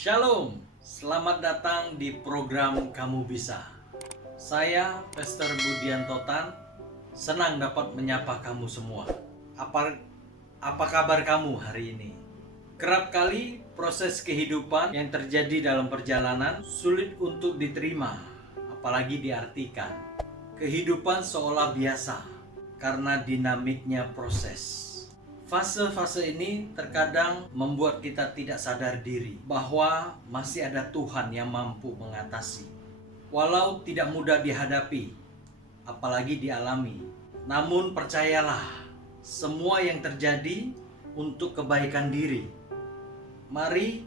Shalom, selamat datang di program Kamu Bisa. Saya Pastor Budianto Tan, senang dapat menyapa kamu semua. Apa kabar kamu hari ini? Kerap kali proses kehidupan yang terjadi dalam perjalanan sulit untuk diterima, apalagi diartikan. Kehidupan seolah biasa karena dinamiknya proses. Fase-fase ini terkadang membuat kita tidak sadar diri bahwa masih ada Tuhan yang mampu mengatasi. Walau tidak mudah dihadapi, apalagi dialami. Namun percayalah, semua yang terjadi untuk kebaikan diri. Mari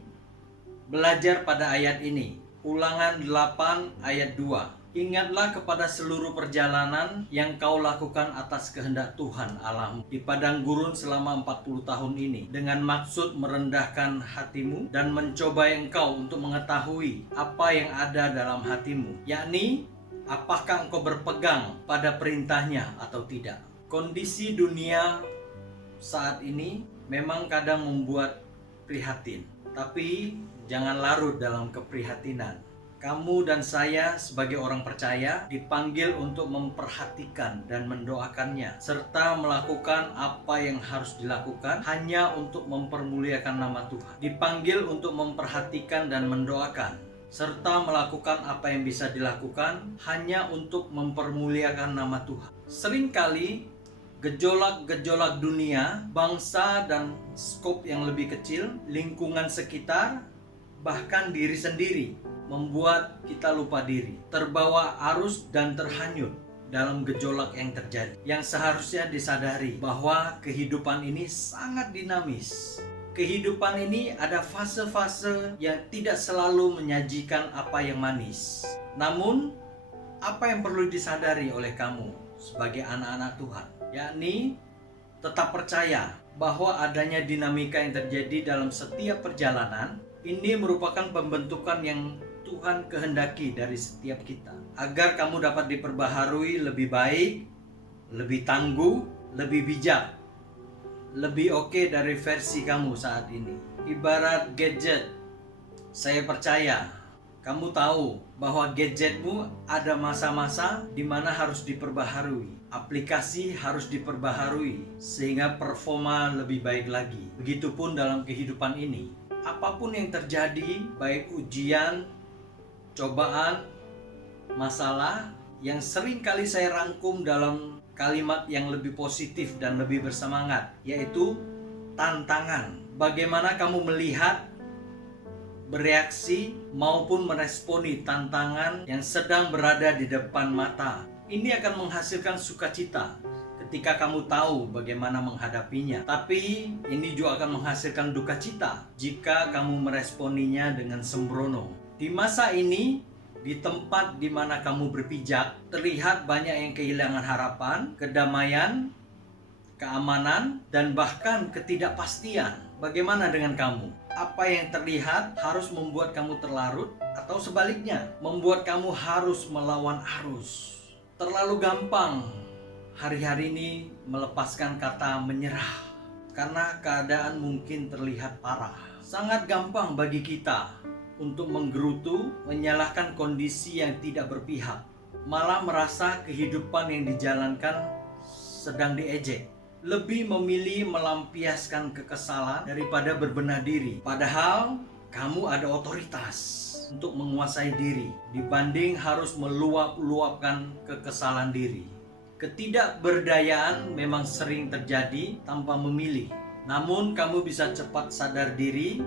belajar pada ayat ini. Ulangan 8 ayat 2. Ingatlah kepada seluruh perjalanan yang kau lakukan atas kehendak Tuhan Allahmu di padang gurun selama 40 tahun ini, dengan maksud merendahkan hatimu dan mencobai engkau untuk mengetahui apa yang ada dalam hatimu, yakni apakah engkau berpegang pada perintahnya atau tidak. Kondisi dunia saat ini memang kadang membuat prihatin, tapi jangan larut dalam keprihatinan. Kamu dan saya sebagai orang percaya dipanggil untuk memperhatikan dan mendoakannya, serta melakukan apa yang harus dilakukan hanya untuk mempermuliakan nama Tuhan. Dipanggil untuk memperhatikan dan mendoakan, serta melakukan apa yang bisa dilakukan hanya untuk mempermuliakan nama Tuhan. Seringkali gejolak-gejolak dunia, bangsa dan skop yang lebih kecil, lingkungan sekitar, bahkan diri sendiri membuat kita lupa diri, terbawa arus dan terhanyut dalam gejolak yang terjadi. Yang seharusnya disadari bahwa kehidupan ini sangat dinamis. Kehidupan ini ada fase-fase yang tidak selalu menyajikan apa yang manis. Namun, apa yang perlu disadari oleh kamu sebagai anak-anak Tuhan, yakni tetap percaya bahwa adanya dinamika yang terjadi dalam setiap perjalanan. Ini merupakan pembentukan yang Tuhan kehendaki dari setiap kita, agar kamu dapat diperbaharui lebih baik, lebih tangguh, lebih bijak, lebih oke dari versi kamu saat ini. Ibarat gadget, saya percaya kamu tahu bahwa gadgetmu ada masa-masa di mana harus diperbaharui. Aplikasi harus diperbaharui sehingga performa lebih baik lagi. Begitupun dalam kehidupan ini. Apapun yang terjadi, baik ujian, cobaan, masalah, yang sering kali saya rangkum dalam kalimat yang lebih positif dan lebih bersemangat, yaitu tantangan. Bagaimana kamu melihat, bereaksi, maupun meresponi tantangan yang sedang berada di depan mata. Ini akan menghasilkan sukacita ketika kamu tahu bagaimana menghadapinya. Tapi ini juga akan menghasilkan duka cita jika kamu meresponinya dengan sembrono. Di masa ini, di tempat di mana kamu berpijak, terlihat banyak yang kehilangan harapan, kedamaian, keamanan, dan bahkan ketidakpastian. Bagaimana dengan kamu? Apa yang terlihat harus membuat kamu terlarut, atau sebaliknya, membuat kamu harus melawan arus? Terlalu gampang hari-hari ini melepaskan kata menyerah karena keadaan mungkin terlihat parah. Sangat gampang bagi kita untuk menggerutu, menyalahkan kondisi yang tidak berpihak, malah merasa kehidupan yang dijalankan sedang diejek. Lebih memilih melampiaskan kekesalan daripada berbenah diri. Padahal kamu ada otoritas untuk menguasai diri dibanding harus meluap-luapkan kekesalan diri. Ketidakberdayaan memang sering terjadi tanpa memilih. Namun kamu bisa cepat sadar diri,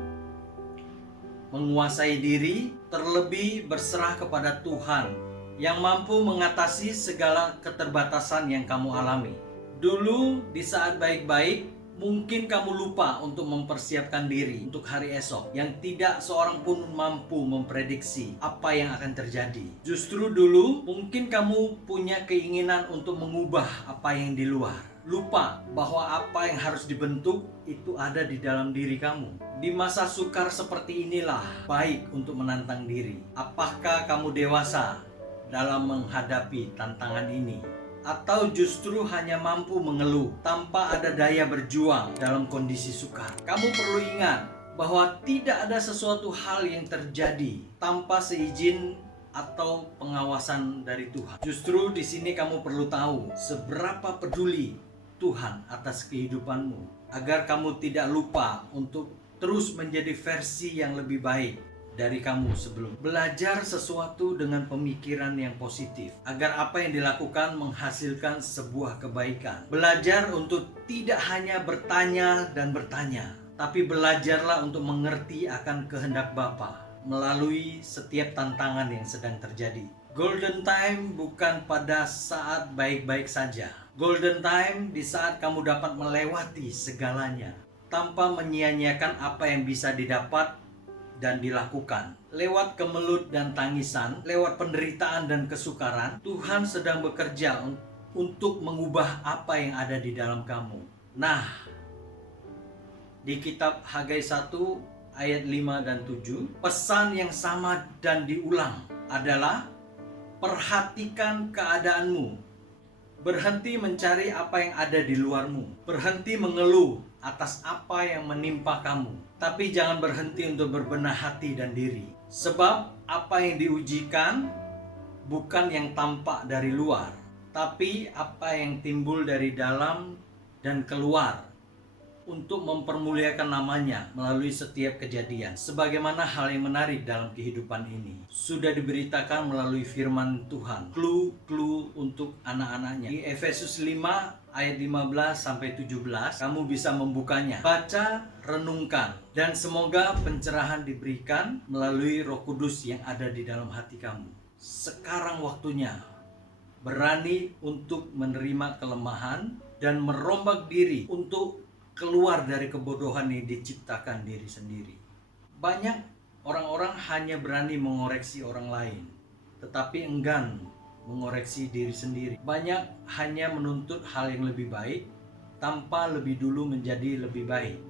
menguasai diri, terlebih berserah kepada Tuhan yang mampu mengatasi segala keterbatasan yang kamu alami. Dulu di saat baik-baik, mungkin kamu lupa untuk mempersiapkan diri untuk hari esok yang tidak seorang pun mampu memprediksi apa yang akan terjadi. Justru dulu mungkin kamu punya keinginan untuk mengubah apa yang di luar. Lupa bahwa apa yang harus dibentuk itu ada di dalam diri kamu. Di masa sukar seperti inilah baik untuk menantang diri. Apakah kamu dewasa dalam menghadapi tantangan ini? Atau justru hanya mampu mengeluh tanpa ada daya berjuang dalam kondisi sukar? Kamu perlu ingat bahwa tidak ada sesuatu hal yang terjadi tanpa seizin atau pengawasan dari Tuhan. Justru di sini kamu perlu tahu seberapa peduli Tuhan atas kehidupanmu, agar kamu tidak lupa untuk terus menjadi versi yang lebih baik dari kamu sebelum. Belajar sesuatu dengan pemikiran yang positif, agar apa yang dilakukan menghasilkan sebuah kebaikan. Belajar untuk tidak hanya bertanya dan bertanya, tapi belajarlah untuk mengerti akan kehendak Bapa melalui setiap tantangan yang sedang terjadi. Golden time bukan pada saat baik-baik saja. Golden time di saat kamu dapat melewati segalanya tanpa menyia-nyiakan apa yang bisa didapat dan dilakukan. Lewat kemelut dan tangisan, lewat penderitaan dan kesukaran, Tuhan sedang bekerja untuk mengubah apa yang ada di dalam kamu. Nah, di kitab Hagai 1 ayat 5 dan 7, pesan yang sama dan diulang adalah perhatikan keadaanmu. Berhenti mencari apa yang ada di luarmu. Berhenti mengeluh atas apa yang menimpa kamu. Tapi jangan berhenti untuk berbenah hati dan diri. Sebab apa yang diujikan bukan yang tampak dari luar, tapi apa yang timbul dari dalam dan keluar, untuk mempermuliakan namanya melalui setiap kejadian. Sebagaimana hal yang menarik dalam kehidupan ini sudah diberitakan melalui firman Tuhan, clue untuk anak-anaknya. Di Efesus 5 ayat 15 sampai 17, kamu bisa membukanya, baca, renungkan, dan semoga pencerahan diberikan melalui Roh Kudus yang ada di dalam hati kamu. Sekarang waktunya berani untuk menerima kelemahan dan merombak diri untuk keluar dari kebodohan yang diciptakan diri sendiri. Banyak orang-orang hanya berani mengoreksi orang lain, tetapi enggan mengoreksi diri sendiri. Banyak hanya menuntut hal yang lebih baik tanpa lebih dulu menjadi lebih baik.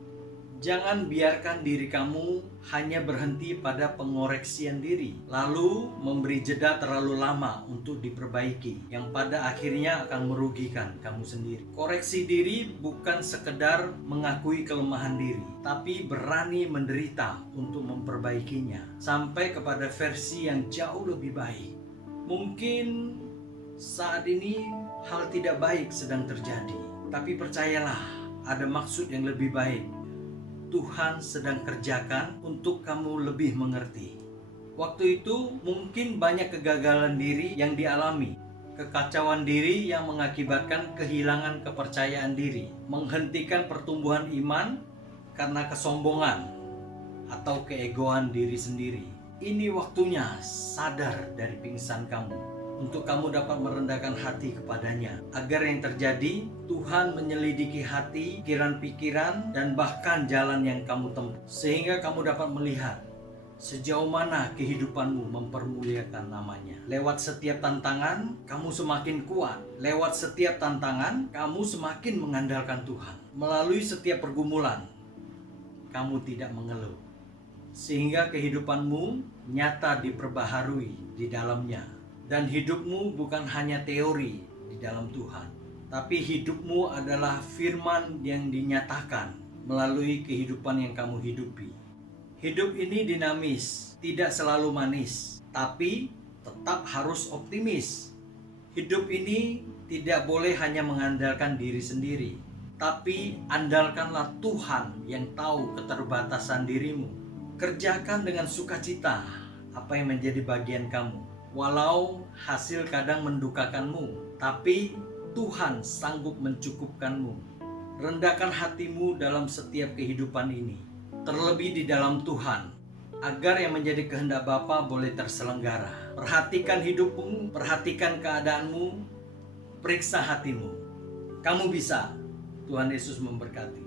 Jangan biarkan diri kamu hanya berhenti pada pengoreksian diri, lalu memberi jeda terlalu lama untuk diperbaiki, yang pada akhirnya akan merugikan kamu sendiri. Koreksi diri bukan sekedar mengakui kelemahan diri, tapi berani menderita untuk memperbaikinya sampai kepada versi yang jauh lebih baik. Mungkin saat ini hal tidak baik sedang terjadi, tapi percayalah, ada maksud yang lebih baik Tuhan sedang kerjakan untuk kamu lebih mengerti. Waktu itu mungkin banyak kegagalan diri yang dialami, kekacauan diri yang mengakibatkan kehilangan kepercayaan diri, menghentikan pertumbuhan iman karena kesombongan atau keegoan diri sendiri. Ini waktunya sadar dari pingsan kamu, untuk kamu dapat merendahkan hati kepadanya, agar yang terjadi, Tuhan menyelidiki hati, pikiran-pikiran, dan bahkan jalan yang kamu tempuh, sehingga kamu dapat melihat sejauh mana kehidupanmu mempermuliakan namanya. Lewat setiap tantangan, kamu semakin kuat. Lewat setiap tantangan, kamu semakin mengandalkan Tuhan. Melalui setiap pergumulan, kamu tidak mengeluh, sehingga kehidupanmu nyata diperbaharui di dalamnya. Dan hidupmu bukan hanya teori di dalam Tuhan, tapi hidupmu adalah firman yang dinyatakan melalui kehidupan yang kamu hidupi. Hidup ini dinamis, tidak selalu manis, tapi tetap harus optimis. Hidup ini tidak boleh hanya mengandalkan diri sendiri, tapi andalkanlah Tuhan yang tahu keterbatasan dirimu. Kerjakan dengan sukacita apa yang menjadi bagian kamu. Walau hasil kadang mendukakanmu, tapi Tuhan sanggup mencukupkanmu. Rendahkan hatimu dalam setiap kehidupan ini, terlebih di dalam Tuhan, agar yang menjadi kehendak Bapa boleh terselenggara. Perhatikan hidupmu, perhatikan keadaanmu, periksa hatimu. Kamu bisa. Tuhan Yesus memberkati.